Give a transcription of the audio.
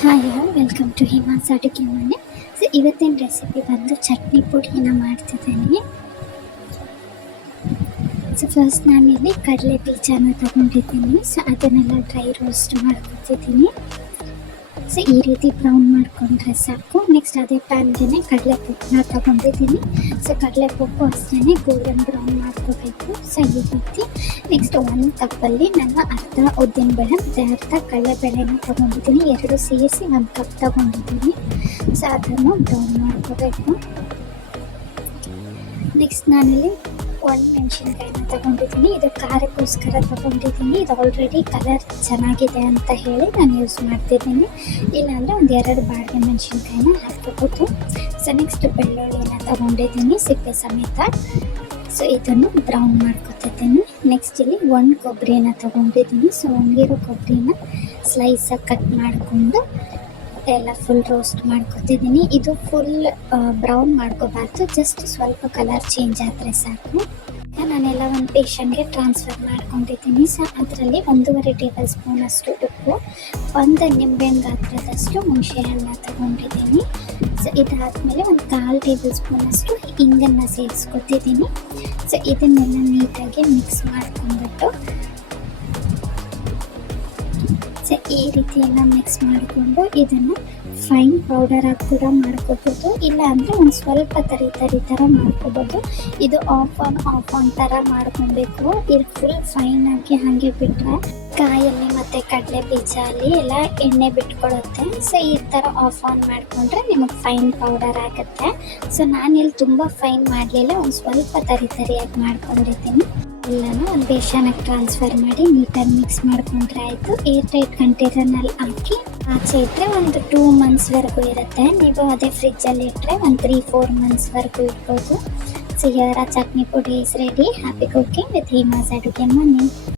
Hi welcome to ಹಿಮಾಸ್ ಅಡುಗೆ ಮನೆ. So ಇವತ್ತಿನ ರೆಸಿಪಿ ಬಂದು ಚಟ್ನಿ ಪುಡಿನ ಮಾಡ್ತಿದ್ದೀನಿ. ಸೊ ಫಸ್ಟ್ ನಾನಿಲ್ಲಿ ಕಡಲೆ ಬೀಜನ ತೊಗೊಂಡಿದ್ದೀನಿ. ಸೊ ಅದನ್ನೆಲ್ಲ ಡ್ರೈ ರೋಸ್ಟ್ ಮಾಡ್ಕೊತಿದ್ದೀನಿ. ಸೊ ಈ ರೀತಿ ಬ್ರೌನ್ ಮಾಡಿಕೊಂಡ್ರೆ ಸಾಕು. ನೆಕ್ಸ್ಟ್ ಅದೇ ಪ್ಯಾನ್ಗೆ ಕಡಲೆಪಪ್ಪನ್ನ ತೊಗೊಂಡಿದ್ದೀನಿ. ಸೊ ಕಡಲೆಪಪ್ಪು ಅಷ್ಟೇ ಗೋಲ್ಡನ್ ಬ್ರೌನ್ ಮಾಡ್ಕೋಬೇಕು. ಸೊ ಈ ರೀತಿ ನೆಕ್ಸ್ಟ್ ಒಂದು ಕಪ್ಪಲ್ಲಿ ನಾನು ಅರ್ಧ ಉದ್ದಿನಬೇಳೆ ಮತ್ತು ಅರ್ಧ ಕಡಲೆಬೇಳೆನ ತೊಗೊಂಡಿದ್ದೀನಿ. ಎರಡು ಸೇರಿಸಿ 1 ಕಪ್ ತೊಗೊಂಡಿದ್ದೀನಿ. ಸೊ ಅದನ್ನು ಬ್ರೌನ್ ಮಾಡ್ಕೋಬೇಕು. ನೆಕ್ಸ್ಟ್ ನಾನಿಲ್ಲಿ ಮೆಣಸಿನ್ಕಾಯಿನ ತೊಗೊಂಡಿದ್ದೀನಿ. ಇದು ಖಾರಕ್ಕೋಸ್ಕರ ತೊಗೊಂಡಿದ್ದೀನಿ. ಇದು ಆಲ್ರೆಡಿ ಕಲರ್ ಚೆನ್ನಾಗಿದೆ ಅಂತ ಹೇಳಿ ನಾನು ಯೂಸ್ ಮಾಡ್ತಿದ್ದೀನಿ. ಇಲ್ಲಾಂದರೆ 2 ಬಾಡಿಗೆ ಮೆಣಸಿನ್ಕಾಯಿನ ಹಾಕ್ಕೋಬೋದು. ಸೊ ನೆಕ್ಸ್ಟ್ ಬೆಳ್ಳುಳ್ಳಿನ ತೊಗೊಂಡಿದ್ದೀನಿ ಸಿಪ್ಪೆ ಸಮೇತ. ಸೊ ಇದನ್ನು ಬ್ರೌನ್ ಮಾಡ್ಕೊತಿದ್ದೀನಿ. ನೆಕ್ಸ್ಟ್ ಇಲ್ಲಿ 1 ಕೊಬ್ಬರಿನ ತೊಗೊಂಡಿದ್ದೀನಿ. ಸೊ ಒಣಗಿರೋ ಕೊಬ್ಬರಿನ ಸ್ಲೈಸಾಗಿ ಕಟ್ ಮಾಡಿಕೊಂಡು ಎಲ್ಲ ಫುಲ್ ರೋಸ್ಟ್ ಮಾಡ್ಕೊತಿದ್ದೀನಿ. ಇದು ಫುಲ್ ಬ್ರೌನ್ ಮಾಡ್ಕೋಬಾರ್ದು, ಜಸ್ಟ್ ಸ್ವಲ್ಪ ಕಲರ್ ಚೇಂಜ್ ಆದರೆ ಸಾಕು. ನಾನೆಲ್ಲ ಒಂದು ಪೇಷನ್ಗೆ ಟ್ರಾನ್ಸ್ಫರ್ ಮಾಡ್ಕೊಂಡಿದ್ದೀನಿ. ಸೊ ಅದರಲ್ಲಿ 1.5 ಟೇಬಲ್ ಸ್ಪೂನ್ ಅಷ್ಟು ಉಪ್ಪು, 1 ನಿಂಬೆಹಣ್ಣು ಗಾತ್ರದಷ್ಟು ಹುಣಸೆ ಹಣ್ಣು ತೊಗೊಂಡಿದ್ದೀನಿ. ಸೊ ಇದಾದಮೇಲೆ 1/4 ಟೇಬಲ್ ಸ್ಪೂನ್ ಅಷ್ಟು ಇಂಗನ್ನು ಸೇರಿಸ್ಕೊತಿದ್ದೀನಿ. ಸೊ ಇದನ್ನೆಲ್ಲ ನೀಟಾಗಿ ಮಿಕ್ಸ್ ಮಾಡ್ಕೊಂಡ್ಬಿಟ್ಟು ಸೊ ಈ ರೀತಿ ಎಲ್ಲ ಮಿಕ್ಸ್ ಮಾಡಿಕೊಂಡು ಇದನ್ನು ಫೈನ್ ಪೌಡರ್ ಆಗಿ ಕೂಡ ಮಾಡ್ಕೋಬೋದು. ಇಲ್ಲ ಅಂದರೆ ಒಂದು ಸ್ವಲ್ಪ ತರಿ ಥರ ಮಾಡ್ಕೋಬೋದು. ಇದು ಆಫ್ ಆನ್ ಥರ ಮಾಡ್ಕೊಬೇಕು. ಇದು ಫುಲ್ ಫೈನಾಗಿ ಹಾಗೆ ಬಿಟ್ಟರೆ ಕಾಯಲ್ಲಿ ಮತ್ತು ಕಡಲೆ ಬೀಜ ಅಲ್ಲಿ ಎಲ್ಲ ಎಣ್ಣೆ ಬಿಟ್ಕೊಳ್ಳುತ್ತೆ. ಸೊ ಈ ಥರ ಆಫ್ ಆನ್ ಮಾಡಿಕೊಂಡ್ರೆ ನಿಮಗೆ ಫೈನ್ ಪೌಡರ್ ಆಗುತ್ತೆ. ಸೊ ನಾನಿಲ್ಲಿ ತುಂಬ ಫೈನ್ ಮಾಡಲಿಲ್ಲ, ಒಂದು ಸ್ವಲ್ಪ ತರಿಯಾಗಿ ಮಾಡ್ಕೊಂಡಿದ್ದೀನಿ. ಎಲ್ಲನೂ ಒಂದು ಬೇಷನಾಗಿ ಟ್ರಾನ್ಸ್ಫರ್ ಮಾಡಿ ನೀಟಾಗಿ ಮಿಕ್ಸ್ ಮಾಡ್ಕೊಂಡ್ರೆ ಆಯಿತು. ಏರ್ ಟೈಟ್ ಕಂಟೈನರ್ನಲ್ಲಿ ಹಾಕಿ ಆಚೆ ಇಟ್ಟರೆ ಒಂದು 2 ಮಂತ್ಸ್ವರೆಗೂ ಇರುತ್ತೆ. ನೀವು ಅದೇ ಫ್ರಿಜ್ಜಲ್ಲಿ ಇಟ್ಟರೆ ಒಂದು 3-4 ಮಂತ್ಸ್ವರೆಗೂ ಇಡ್ಬೋದು. ಸೊ ಇವರ chutney podi is ready. Happy cooking with Hima's ಅಡುಗೆ ಮನೆ.